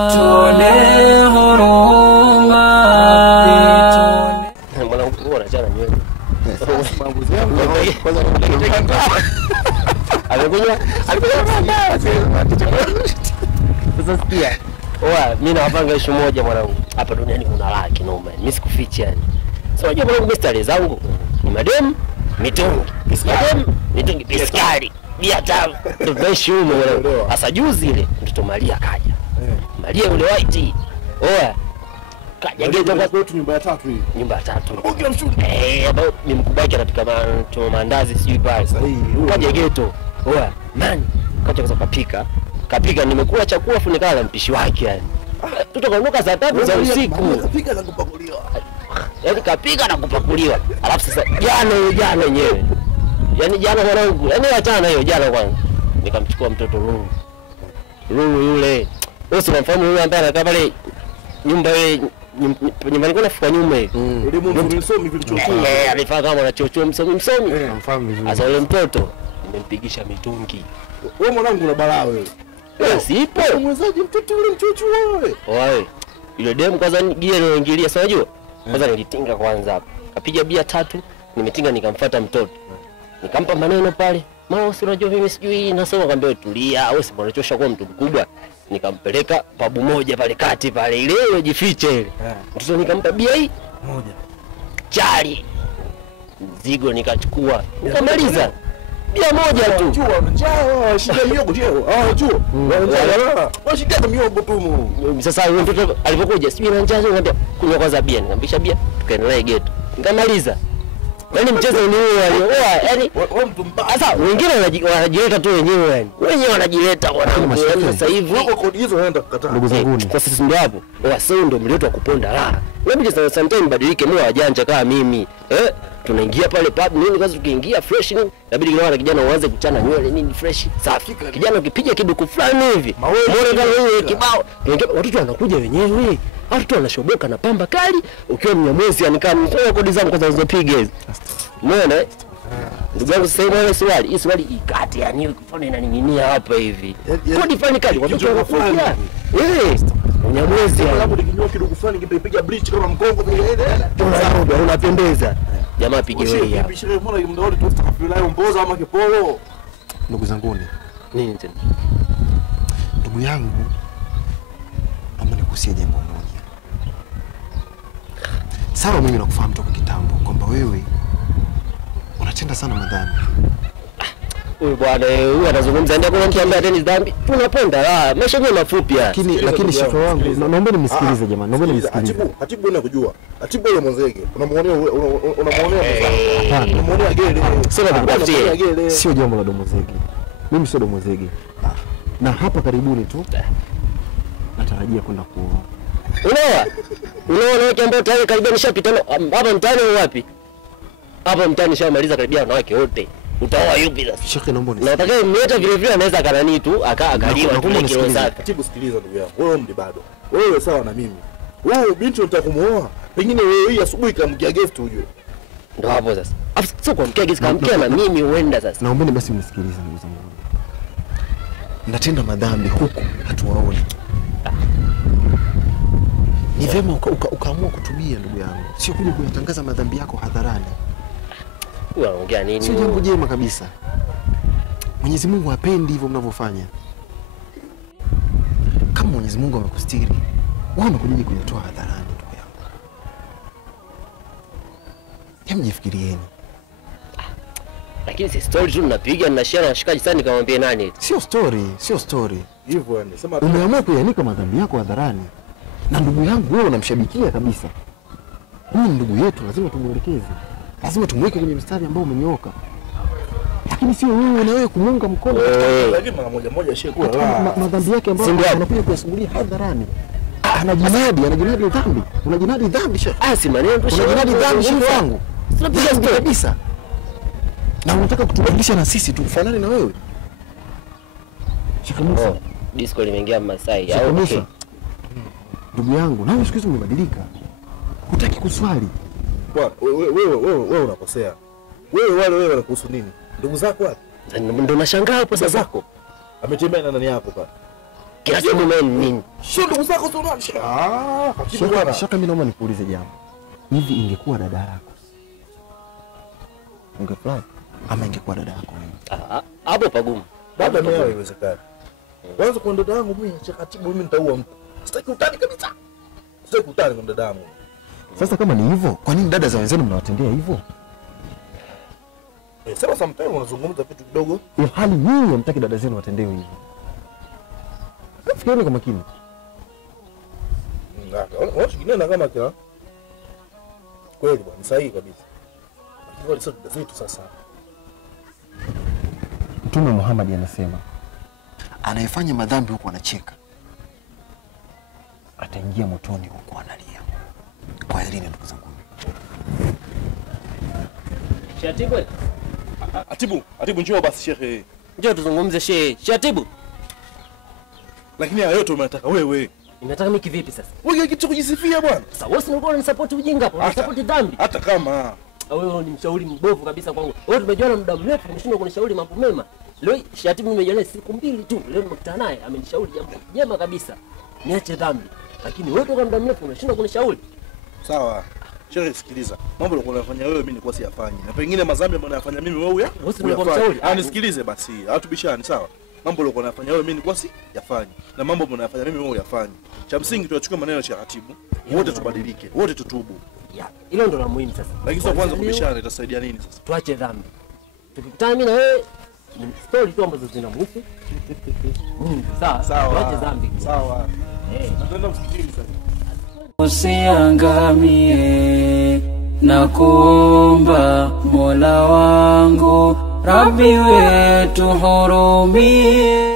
Tuone huruma. Mbona unaona jana nywele? Mambo yangu kwanza Alikuja sasa sikia. Oa, mimi nawapanga ishu moja mwanangu. Hapa duniani kuna raha kinoma. Mimi sikufichi yani. Sio unajua mwanangu mistari zangu ni madem, mitungi. Madem, mitungi piskari. Bia tamu. Tumeshi huko mwanangu. Sasa juzi ile mtoto Maria kaja. Maria ule white. Oa. Kaja geto kwa kwetu nyumba ya tatu hii. nyumba ya tatu. Bonge mshudi. Ambao ni mkubaki anapika maandazi sijui pale. Kaja geto. Oa, man. Kaja kwanza kapika nimekula chakula funikana na mpishi wake yani. Tutaondoka saa 3 za usiku. Kapika na kupakuliwa. Yaani kapika na kupakuliwa. Alafu sasa jana yenyewe. Yaani jana mwanangu, yaani achana hiyo jana kwanza. Nikamchukua mtoto Lulu yule. Wewe unamfahamu yule ambaye anakaa pale nyumba ile nyumbani kuna fuka nyumba ile. Ile mtu msomi vilichokuwa. Alifaa kama anachochua msomi. Namfahamu vizuri. Sasa yule mtoto nimempigisha mitungi. Wewe mwanangu una balaa wewe. Sipo. Mwezaji mtoto yule mchuchu wewe. Oe. Yule demu kwanza gia niloingilia sio unajua? Kwanza nilitinga kwanza hapo. Kapiga bia 3, nimetinga nikamfuata mtoto. Nikampa maneno pale. Mama si unajua mimi sijui nasema kwambia tulia, wewe si unachosha kwa mtu mkubwa. Nikampeleka pabu moja pale kati pale ile jifiche ile. Mtoto nikampa bia hii moja. Chali. Mzigo nikachukua. Nikamaliza. Bia moja tu. Chua njaa, shida miogo jeo. Chuo. Shida miogo tu. Sasa yule mtoto alipokuja sijui na njaa ngambia kunywa kwanza bia, nikampisha bia tukaendelea geto. Nikamaliza. Yaani mchezo ni huo yani. Yaani wewe mtu mbaya. sasa wengine wanajileta tu wenyewe yani. Wenyewe wanajileta wanasema sasa hivi. Wako kodi hizo naenda kukataa. Ndugu zangu, kwa sisi ndio hapo. Wasio ndio mlioto wa kuponda raha. Labda sometimes badilike mwa wajanja kama mimi. Tunaingia pale pub nini kwanza tukiingia fresh nini inabidi kile kijana uanze kuchana nywele nini fresh safi. Kijana ukipiga kiduku fulani hivi. Mbona kama wewe kibao watoto wanakuja wenyewe. Watoto wanashoboka na pamba kali ukiwa Mnyamwezi anikaa mtoa kodi zangu kwanza unazopiga hizo. Umeona? Ndugu yangu sasa hivi hii swali ikate yani kufanya inaning'inia hapa hivi. Kodi fani kali watoto wanakuja. Mnyamwezi hapo nikinywa kidogo fulani kipiga bleach kama mkongo vile unapendeza. Jamaa pige wewe hapa. Bishire mbona mdaoni tu tutafila mboza ama kipolo. Ndugu zangu nini tena? Ndugu yangu naomba nikusie jambo moja. Sawa mimi nakufahamu toka kitambo kwamba wewe unatenda sana madhambi. Huyu bwana huyu anazungumza ndio kuna mtu ambaye ateni dhambi. Tunaponda la maisha ni mafupi lakini shaka wangu naomba nimsikilize jamani. Naomba nimsikilize. Atibu unakujua. Atibu yule Mwanzege. Unamuonea hapana. Unamuonea gele. Sema tukupatie. Sio jambo la Domozege. Mimi sio Domozege. Na hapa karibuni tu natarajia kwenda kuoa. Unaona wake ambao tayari karibia nishapita hapa mtaani wapi? Hapa mtaani nishamaliza karibia wanawake wote. Utaoa yupi sasa? Shaka naomba na utakaye mleta vile vile anaweza kanani tu akaliwa kule kilo zake. Atibu sikiliza ndugu yangu. Wewe mdi bado. Wewe sawa na mimi. Wewe binti utakumuoa. Pengine wewe hii asubuhi kamkia guest ujue. Ndio hapo sasa. Afu sio kwa mkia guest kamkia na mimi huenda sasa. Naomba basi mnisikilize ndugu zangu. Natenda madhambi huku hatuwaoni. Ni vema ukaamua kutubia ndugu yangu. Sio kuja kuyatangaza madhambi yako hadharani. Unaongea nini? Sio jambo jema kabisa. Mwenyezi Mungu hapendi hivyo mnavyofanya. Kama Mwenyezi Mungu amekustiri, wewe unakuja kuyatoa hadharani ndugu yangu. Mjifikirieni. Lakini si story tu tunapiga na share na washikaji sana nikamwambia nani? Sio story. Hivyo yani. Sema umeamua kuyanika madhambi yako hadharani. Na ndugu yangu wewe unamshabikia kabisa. Huyu ndugu yetu lazima tumuelekeze. Lazima tumweke kwenye mstari ambao umenyooka. Lakini sio wewe na wewe kumunga mkono katika mara moja sheku madhambi yake ambayo anapiga kuyasimulia hadharani. Anajinadi dhambi. Unajinadi dhambi sheku. Si maneno tu unajinadi dhambi sheku wangu. Tunapiga kabisa. Na unataka kutubadilisha na sisi tufanane na wewe. Sheku Musa. Disco limeingia Masai au okay. Ndugu yangu, na wewe siku hizi umebadilika. Hutaki kuswali. Bwana, wewe unakosea. Wewe wanakuhusu nini? Ndugu zako wapi? Ndio nashangaa hapo sasa. Ametembea na nani yako pale? Kinachomuuma nini? Sio ndugu zako sio nani? Katibu bwana. Shaka mimi naomba nikuulize jambo. Hivi ingekuwa dada yako, ungefurahi ama ingekuwa dada yako wewe? Hapo pagumu. Dada mimi haiwezekani. Kwanza kwa dada yangu mimi cha katibu mimi nitaua mtu. Sitaki utani kabisa. Sitaki utani kwa dada yangu. Sasa kama ni hivyo, kwa nini dada za wenzenu mnawatendea hivyo? Sasa sometimes unazungumza vitu kidogo. Hali nyinyi hamtaki dada zenu watendewe hivyo. Fikiri kwa makini. Kinena kama kila kweli bwana, sahihi kabisa. Lakini sio dada zetu sasa. Mtume Muhammad anasema anayefanya madhambi huko anacheka ataingia motoni huko analia. Kwa hili ndugu zangu. Atibu njoo basi shehe. Njoo tuzungumze shehe. Shatibu. Lakini hayo yote unataka wewe. Nimetaka mimi kivipi sasa? Wewe kitu kujisifia bwana. Sasa wewe unakuwa unisupport ujinga hapo, unisupport dhambi. Hata kama wewe ni mshauri mbovu kabisa kwangu. Wewe tumejiona muda mrefu umeshindwa kunishauri mambo mema. Leo Shatibu nimejiona siku 2 tu. Leo nimekutana naye amenishauri jambo jema kabisa. Niache dhambi. Lakini wewe toka muda mrefu unashindwa kunishauri. Sawa. Shehe sikiliza. Mambo ulikuwa unafanya wewe mimi nilikuwa siyafanyi. Na pengine madhambi ambayo nafanya mimi wewe unashauri. Nisikilize basi. Hatubishani sawa. Mambo ulikuwa unafanya wewe mimi nilikuwa siyafanyi. Na mambo unayofanya mimi wewe uyafanyi. Cha msingi tuachukue maneno ya Katibu. Wote tubadilike. Wote tutubu. Hilo ndo la muhimu sasa. Lakini sio kwanza kubishana itasaidia nini sasa? Tuache dhambi. Tukikutana mimi na wewe ni story tu ambazo zinamhusu. Sawa. Tuache dhambi. Sawa. Tunaenda msikitini sasa. Usiangamie na kuomba Mola wangu, Rabbi wetu hurumie.